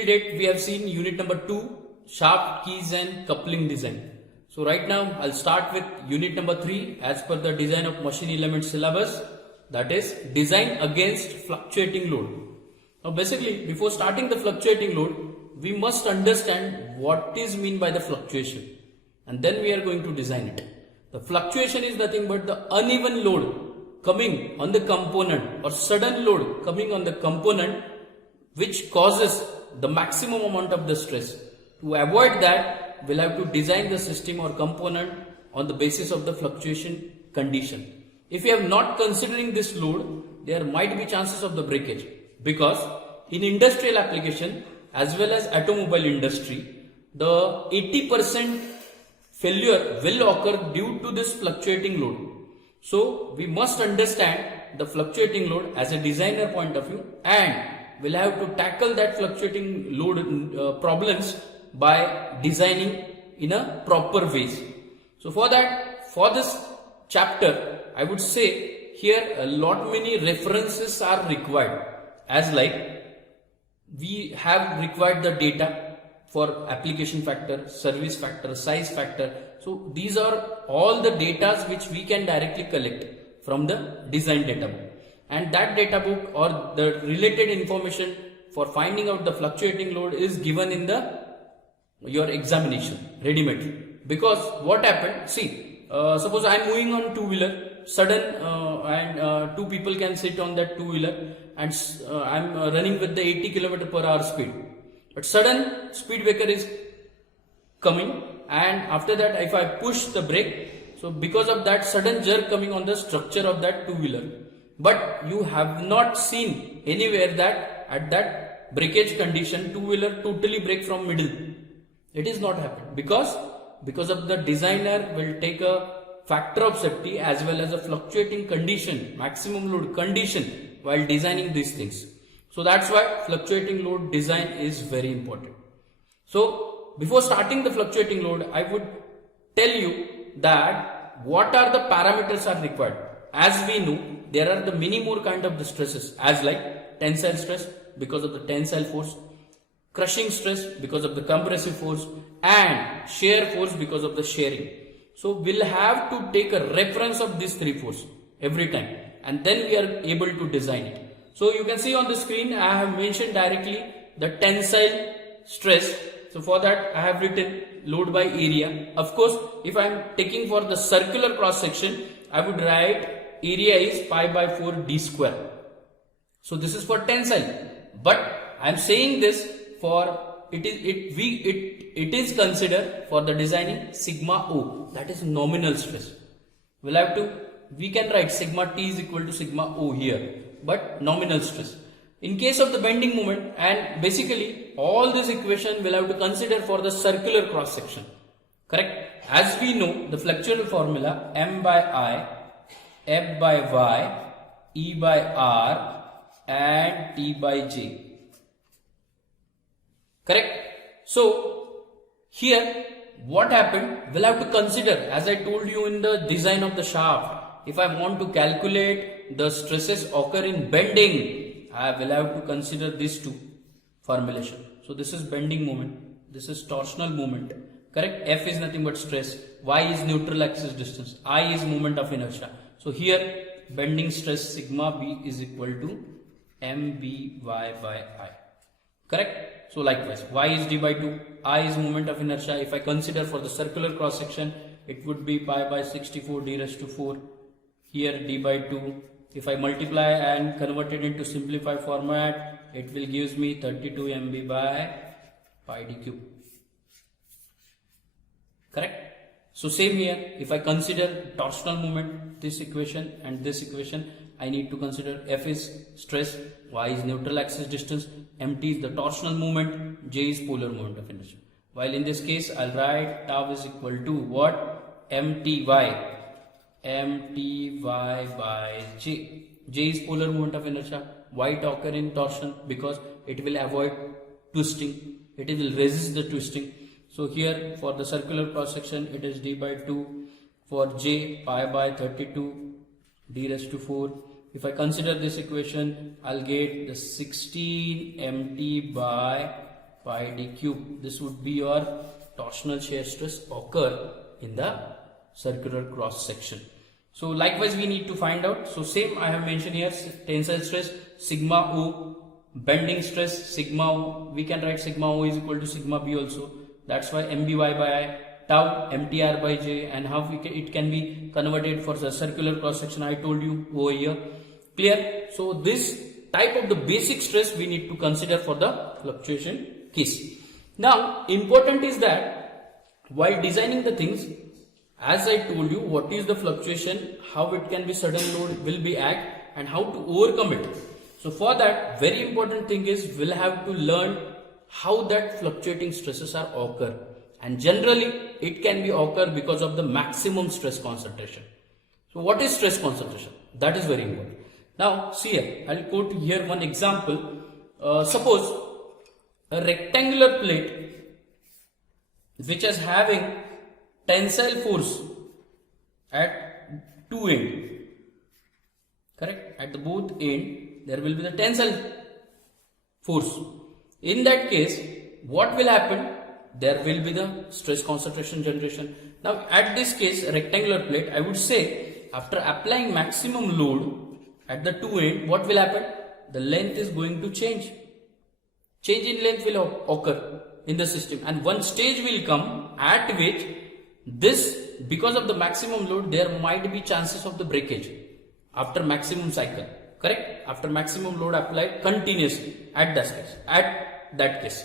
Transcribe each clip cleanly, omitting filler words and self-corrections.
till date we have seen unit number 2, shaft, keys and coupling design. So right now I'll start with unit number 3 as per the design of machine element syllabus, that is design against fluctuating load. Now basically before starting the fluctuating load, we must understand what is mean by the fluctuation, and then we are going to design it. The fluctuation is nothing but the uneven load coming on the component or sudden load coming on the component which causes the maximum amount of the stress. To avoid that, we'll have to design the system or component on the basis of the fluctuation condition. If you are not considering this load, there might be chances of the breakage, because in industrial application as well as automobile industry, the 80% failure will occur due to this fluctuating load. So we must understand the fluctuating load as a designer point of view, and we'll have to tackle that fluctuating load problems by designing in a proper ways. So for that, for this chapter, I would say here a lot many references are required, as like we have required the data for application factor, service factor, size factor. So these are all the data which we can directly collect from the design data book, and that data book or the related information for finding out the fluctuating load is given in your examination ready-made. Because what happened, see, suppose I am moving on two-wheeler, sudden and two people can sit on that two-wheeler, and I am running with the 80 km per hour speed, but sudden speed breaker is coming, and after that if I push the brake, so because of that sudden jerk coming on the structure of that two-wheeler, but you have not seen anywhere that at that breakage condition two-wheeler totally break from middle. It is not happened because of the designer will take a factor of safety as well as a fluctuating condition, maximum load condition while designing these things. So that's why fluctuating load design is very important. So before starting the fluctuating load, I would tell you that what are the parameters are required. As we know, there are the many more kind of the stresses, as like tensile stress because of the tensile force, crushing stress because of the compressive force, and shear force because of the shearing. So we'll have to take a reference of these three forces every time, and then we are able to design it. So you can see on the screen I have mentioned directly the tensile stress. So for that I have written load by area. Of course, if I am taking for the circular cross section, I would write area is pi by 4 d square. So this is for tensile, but I am saying this for it is considered for the designing sigma O, that is nominal stress. We can write sigma T is equal to sigma O here, but nominal stress. In case of the bending moment, and basically all this equation will have to consider for the circular cross section, correct? As we know the fluctuational formula, m by I, f by y, e by r and t by j. Correct? So here what happened, we'll have to consider, as I told you in the design of the shaft, if I want to calculate the stresses occur in bending, I will have to consider these two formulation. So this is bending moment, this is torsional moment, correct? F is nothing but stress, y is neutral axis distance, I is moment of inertia. So here bending stress sigma b is equal to mby by I, correct? So likewise, y is d by 2, I is moment of inertia. If I consider for the circular cross section, it would be pi by 64 d raised to 4. Here d by 2. If I multiply and convert it into simplified format, it will gives me 32 mb by pi d cube. Correct? So same here, if I consider torsional moment, this equation and this equation, I need to consider F is stress, Y is neutral axis distance, MT is the torsional moment, J is polar moment of inertia. While in this case, I'll write tau is equal to what? MTY. MTY by J. J is polar moment of inertia. Why it occur in torsion? Because it will avoid twisting. It will resist the twisting. So here for the circular cross section, it is d by 2. For J, pi by 32 d raised to 4. If I consider this equation, I'll get the 16 mt by pi d cube. This would be your torsional shear stress occur in the circular cross section. So likewise we need to find out. So same I have mentioned here, tensile stress sigma O, bending stress sigma O. We can write sigma O is equal to sigma B also. That's why mby by I, tau mtr by j, and how it can be converted for the circular cross section I told you over here. Clear? So this type of the basic stress we need to consider for the fluctuation case. Now important is that while designing the things, as I told you, what is the fluctuation, how it can be sudden load will be act, and how to overcome it. So for that, very important thing is we'll have to learn how that fluctuating stresses are occur, and generally it can be occur because of the maximum stress concentration. So what is stress concentration? That is very important. Now see here, I'll quote here one example. Suppose a rectangular plate which is having tensile force at two ends, correct? At the both end there will be the tensile force. In that case, what will happen? There will be the stress concentration generation. Now at this case, rectangular plate, I would say after applying maximum load at the two end, what will happen? The length is going to change. Change in length will occur in the system, and one stage will come at which this, because of the maximum load, there might be chances of the breakage after maximum cycle, correct? After maximum load applied continuously at that case.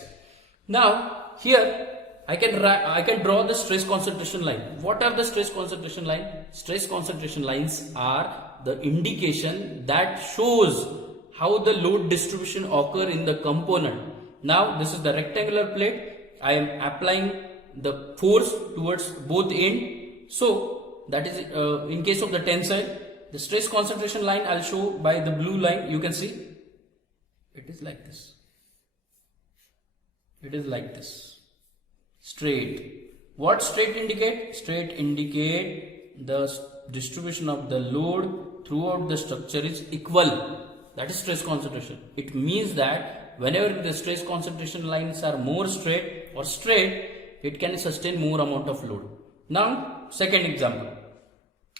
Now here I can draw the stress concentration line. What are the stress concentration line? Stress concentration lines are the indication that shows how the load distribution occur in the component. Now this is the rectangular plate. I am applying the force towards both end. So that is in case of the tensile, the stress concentration line I'll show by the blue line. You can see it is like this. It is like this, straight. What straight indicate? Straight indicate the distribution of the load throughout the structure is equal. That is stress concentration. It means that whenever the stress concentration lines are more straight or straight, it can sustain more amount of load. Now second example,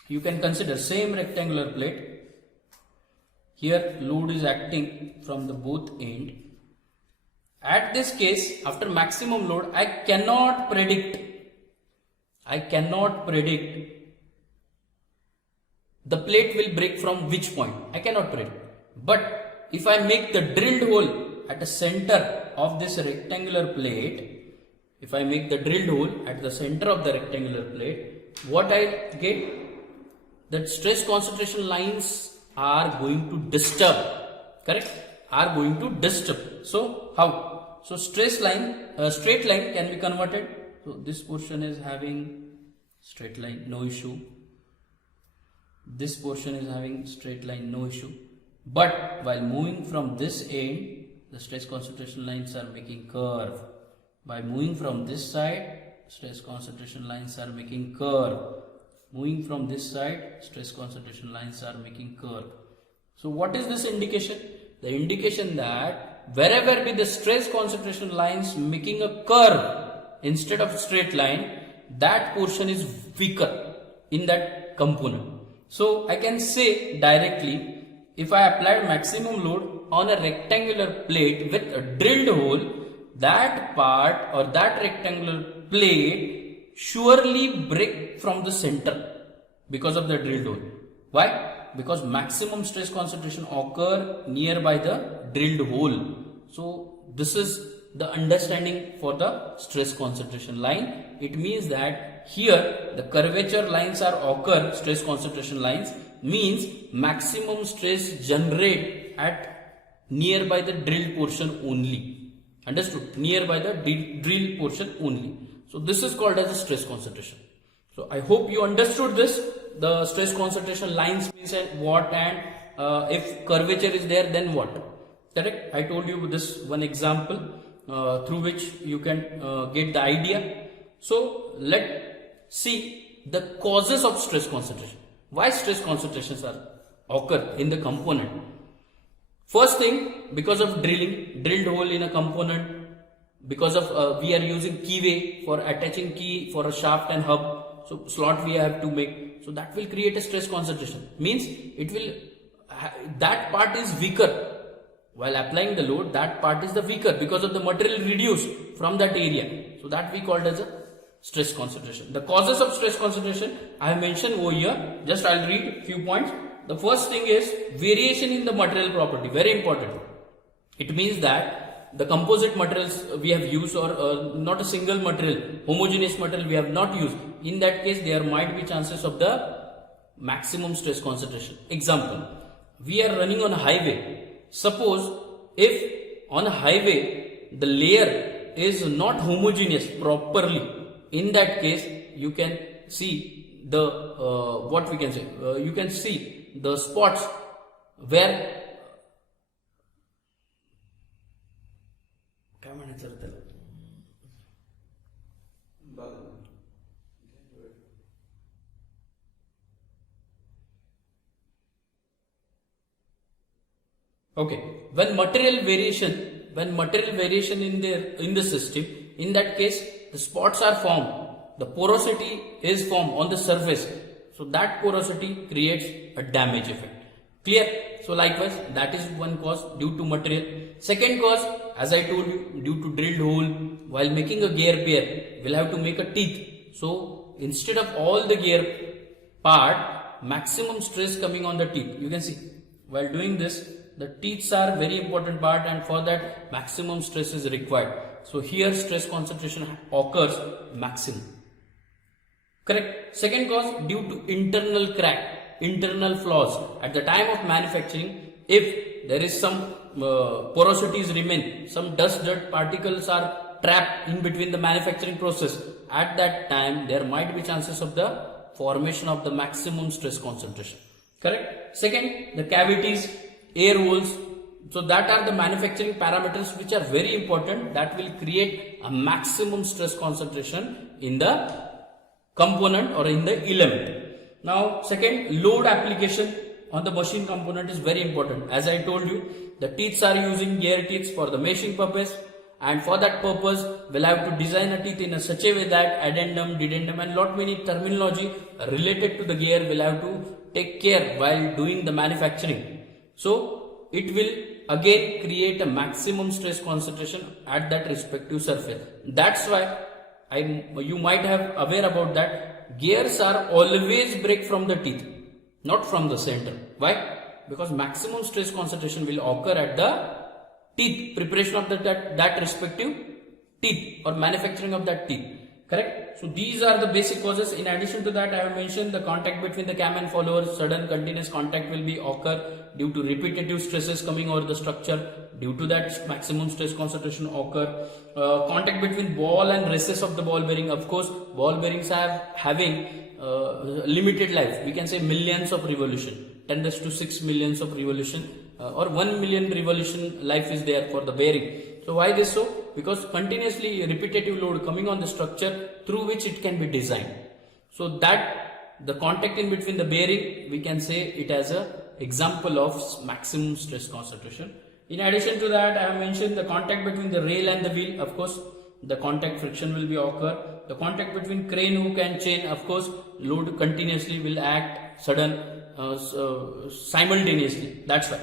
you can consider same rectangular plate. Here load is acting from the both end. At this case, after maximum load, I cannot predict the plate will break from which point. I cannot predict. But if I make the drilled hole at the center of this rectangular plate, if I make the drilled hole at the center of the rectangular plate, what I get? That stress concentration lines are going to disturb, correct? Are going to disturb. So how? So straight line can be converted. So this portion is having straight line, no issue. This portion is having straight line, no issue. But while moving from this end, the stress concentration lines are making curve. By moving from this side, stress concentration lines are making curve. Moving from this side, stress concentration lines are making curve. So what is this indication? The indication that wherever be the stress concentration lines making a curve instead of straight line, that portion is weaker in that component. So I can say directly, if I applied maximum load on a rectangular plate with a drilled hole, that part or that rectangular plate surely break from the center because of the drilled hole. Why? Because maximum stress concentration occur nearby the drilled hole. So this is the understanding for the stress concentration line. It means that here the curvature lines are occur, stress concentration lines means maximum stress generate at nearby the drilled portion only. Understood? Nearby the drilled portion only. So this is called as a stress concentration. So I hope you understood this. The stress concentration lines means what, and if curvature is there, then what. Correct? I told you this one example through which you can get the idea. So let's see the causes of stress concentration. Why stress concentrations are occur in the component? First thing, because of drilled hole in a component, because of we are using keyway for attaching key for a shaft and hub. So slot we have to make. So that will create a stress concentration. Means it will that part is weaker. While applying the load, that part is the weaker because of the material reduced from that area. So that we called as a stress concentration. The causes of stress concentration I have mentioned over here. Just I'll read few points. The first thing is variation in the material property. Very important. It means that the composite materials we have used or not a single material, homogeneous material we have not used. In that case, there might be chances of the maximum stress concentration. Example, we are running on a highway. Suppose if on a highway the layer is not homogeneous properly, in that case you can see the what we can say, you can see the spots where okay, when material variation in the system, in that case the spots are formed, the porosity is formed on the surface, so that porosity creates a damage effect. Clear? So likewise, that is one cause due to material. Second cause, as I told you, due to drilled hole. While making a gear pair, we'll have to make a teeth. So instead of all the gear part, maximum stress coming on the teeth. You can see while doing this, the teeth are very important part, and for that maximum stress is required. So here stress concentration occurs maximum. Correct? Second cause, due to internal crack, internal flaws. At the time of manufacturing, if there is some porosities remain, some dirt particles are trapped in between the manufacturing process, at that time there might be chances of the formation of the maximum stress concentration. Correct? Second, the cavities, air holes. So that are the manufacturing parameters which are very important, that will create a maximum stress concentration in the component or in the element. Now second, load application on the machine component is very important. As I told you, the teeth are using gear teeth for the meshing purpose, and for that purpose we'll have to design a teeth in a such a way that addendum, dedendum and lot many terminology related to the gear will have to take care while doing the manufacturing. So it will again create a maximum stress concentration at that respective surface. That's why you might have aware about that gears are always break from the teeth, not from the center. Why? Because maximum stress concentration will occur at the teeth, preparation of that respective teeth or manufacturing of that teeth. Correct? So these are the basic causes. In addition to that, I have mentioned the contact between the cam and follower. Sudden continuous contact will be occur due to repetitive stresses coming over the structure. Due to that, maximum stress concentration occur. Contact between ball and recess of the ball bearing. Of course, ball bearings having limited life. We can say millions of revolution, 10⁶ millions of revolution, or 1 million revolution life is there for the bearing. So why this so? Because continuously repetitive load coming on the structure through which it can be designed. So that the contact in between the bearing, we can say it as a example of maximum stress concentration. In addition to that, I have mentioned the contact between the rail and the wheel. Of course, the contact friction will be occur. The contact between crane hook and chain, of course, load continuously will act sudden simultaneously. That's why.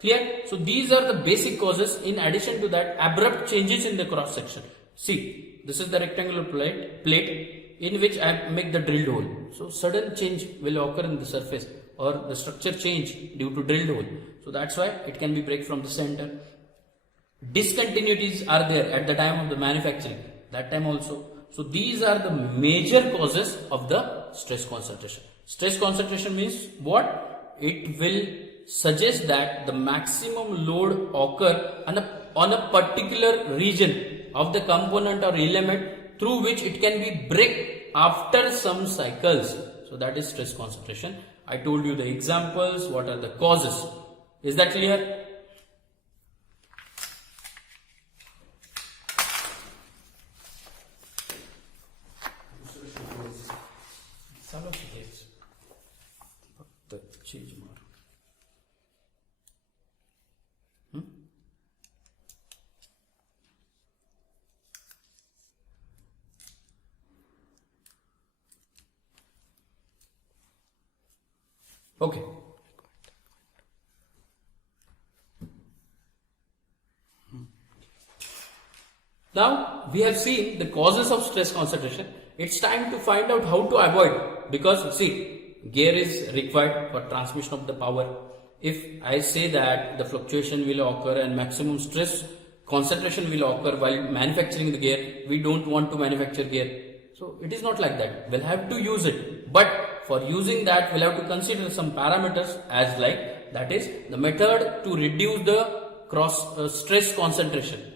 Clear? So these are the basic causes. In addition to that, abrupt changes in the cross section. See, this is the rectangular plate in which I make the drilled hole. So sudden change will occur in the surface or the structure change due to drilled hole. So that's why it can be break from the center. Discontinuities are there at the time of the manufacturing, that time also. So these are the major causes of the stress concentration. Stress concentration means what? It will suggest that the maximum load occur on a particular region of the component or element through which it can be break after some cycles. So that is stress concentration. I told you the examples, what are the causes. Is that clear? Okay. Now we have seen the causes of stress concentration. It's time to find out how to avoid, because see, gear is required for transmission of the power. If I say that the fluctuation will occur and maximum stress concentration will occur while manufacturing the gear, we don't want to manufacture gear. So it is not like that. We'll have to use it. But for using that, we'll have to consider some parameters as like, that is the method to reduce the stress concentration.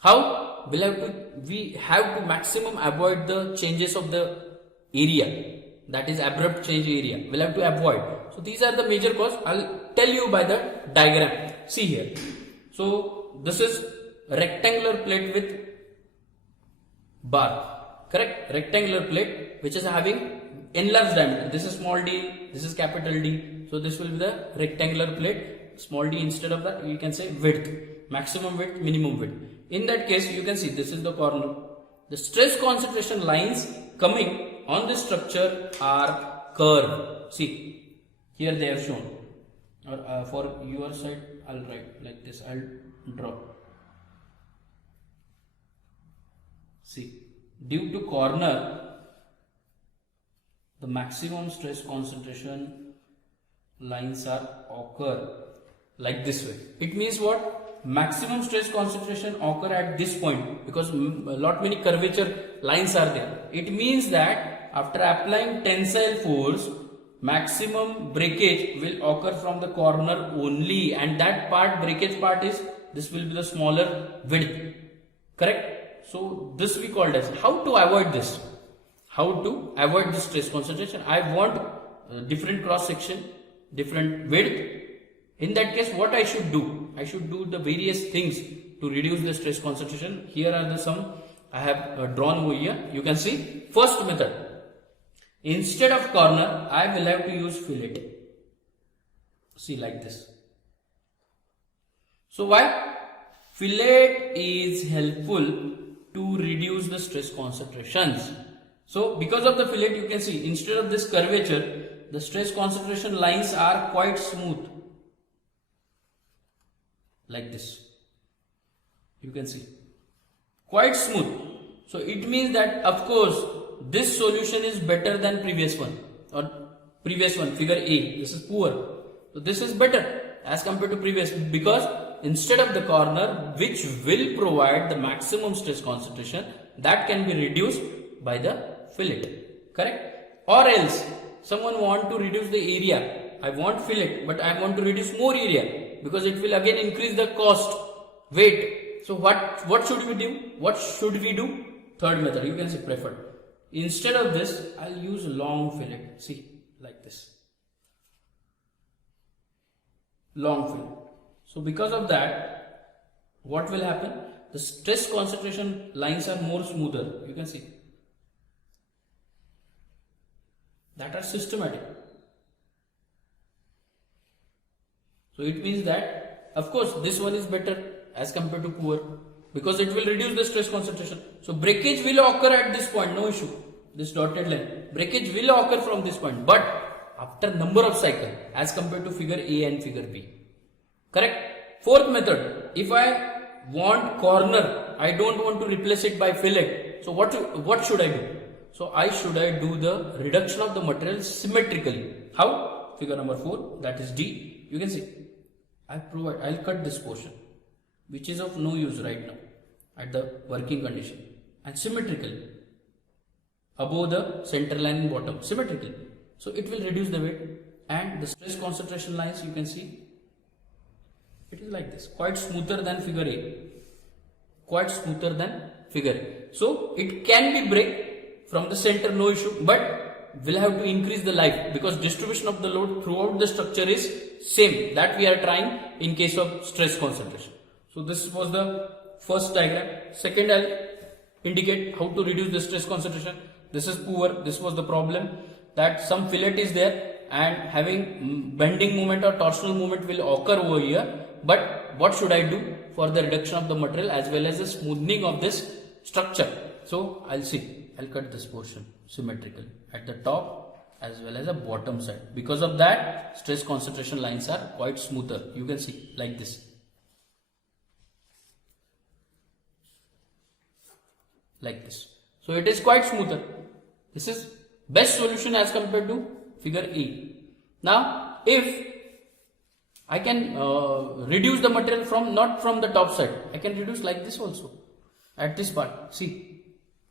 How? We have to maximum avoid the changes of the area, that is abrupt change area. We'll have to avoid. So these are the major cause. I'll tell you by the diagram. See here. So this is rectangular plate with bar. Correct? Rectangular plate which is having enlarged diameter. This is small d, this is capital D. So this will be the rectangular plate. Small d instead of that you can say width. Maximum width, minimum width. In that case, you can see this is the corner. The stress concentration lines coming on this structure are curved. See, here they have shown. Or for your side, I'll write like this. I'll draw. See, due to corner, the maximum stress concentration lines are occur like this way. It means what? Maximum stress concentration occur at this point, because many curvature lines are there. It means that after applying tensile force, maximum breakage will occur from the corner only, and that part, breakage part, is this will be the smaller width. Correct? So this we called as how to avoid this. How to avoid this stress concentration? I want different cross section, different width. In that case, what I should do? I should do the various things to reduce the stress concentration. Here are the some I have drawn over here. You can see. First method. Instead of corner, I will have to use fillet. See, like this. So why? Fillet is helpful to reduce the stress concentrations. So because of the fillet, you can see instead of this curvature, the stress concentration lines are quite smooth. Like this. You can see. Quite smooth. So it means that of course this solution is better than previous one. Or previous one, figure A. This is poor. So this is better as compared to previous, because instead of the corner which will provide the maximum stress concentration, that can be reduced by the fillet. Correct? Or else someone want to reduce the area. I want fillet, but I want to reduce more area, because it will again increase the cost, weight. So what should we do? What should we do? Third method, you can say preferred. Instead of this, I'll use long fillet. See, like this. Long fillet. So because of that, what will happen? The stress concentration lines are more smoother. You can see. That are systematic. So it means that, of course, this one is better as compared to poor, because it will reduce the stress concentration. So breakage will occur at this point, no issue. This dotted line. Breakage will occur from this point, but after number of cycle as compared to figure A and figure B. Correct? Fourth method, if I want corner, I don't want to replace it by fillet. So what should I do? So I do the reduction of the material symmetrically. How? Figure number 4, that is D. You can see. I'll cut this portion, which is of no use right now at the working condition, and symmetrically above the center line and bottom, symmetrically. So it will reduce the weight, and the stress concentration lines, you can see it is like this, quite smoother than figure A, quite smoother than figure A. So it can be break from the center, no issue, but we'll have to increase the life, because distribution of the load throughout the structure is same, that we are trying in case of stress concentration. So this was the first diagram. Second, I'll indicate how to reduce the stress concentration. This is poor. This was the problem, that some fillet is there and having bending moment or torsional moment will occur over here. But what should I do for the reduction of the material as well as the smoothing of this structure? So I'll cut this portion symmetrically at the top as well as the bottom side. Because of that, stress concentration lines are quite smoother. You can see like this. Like this. So it is quite smoother. This is best solution as compared to figure A. Now, if I can reduce the material from not from the top side, I can reduce like this also at this part. See,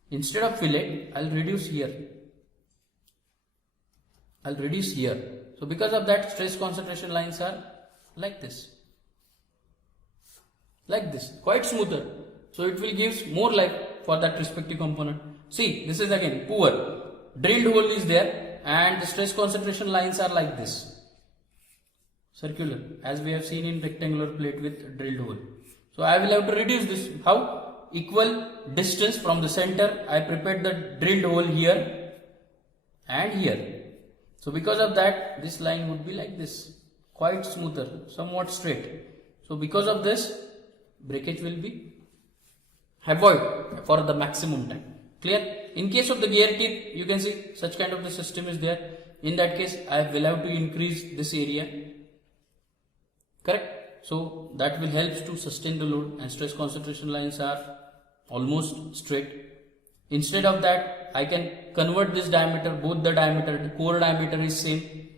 instead of fillet, I'll reduce here. I'll reduce here. So because of that, stress concentration lines are like this. Like this, quite smoother. So it will give more life for that respective component. See, this is again poor. Drilled hole is there and the stress concentration lines are like this. Circular, as we have seen in rectangular plate with drilled hole. So I will have to reduce this. How? Equal distance from the center. I prepared the drilled hole here and here. So because of that, this line would be like this. Quite smoother, somewhat straight. So because of this, breakage will be avoid for the maximum time. Clear? In case of the gear teeth, you can see such kind of the system is there. In that case, I will have to increase this area. Correct? So that will help to sustain the load and stress concentration lines are almost straight. Instead of that, I can convert this diameter, both the diameter, the core diameter is same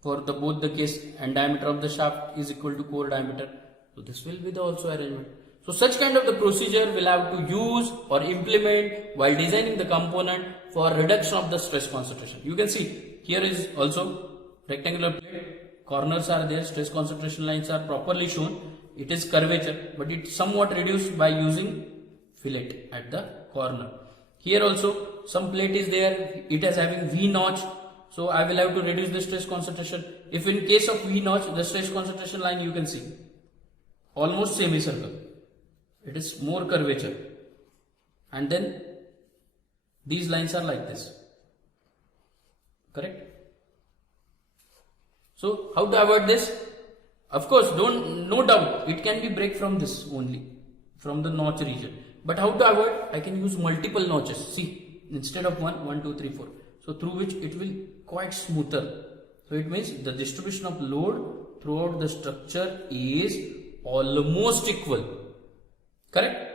for the both the case and diameter of the shaft is equal to core diameter. So this will be the also arrangement. So such kind of the procedure will have to use or implement while designing the component for reduction of the stress concentration. You can see here is also rectangular plate, corners are there, stress concentration lines are properly shown. It is curvature, but it's somewhat reduced by using fillet at the corner. Here also some plate is there, it is having V notch. So I will have to reduce the stress concentration. If in case of V notch, the stress concentration line you can see almost semicircle. It is more curvature. And then these lines are like this. Correct? So how to avoid this? Of course, no doubt, it can be break from this only, from the notch region. But how to avoid? I can use multiple notches. See, instead of 1, 2, 3, 4. So through which it will quite smoother. So it means the distribution of load throughout the structure is almost equal. Correct?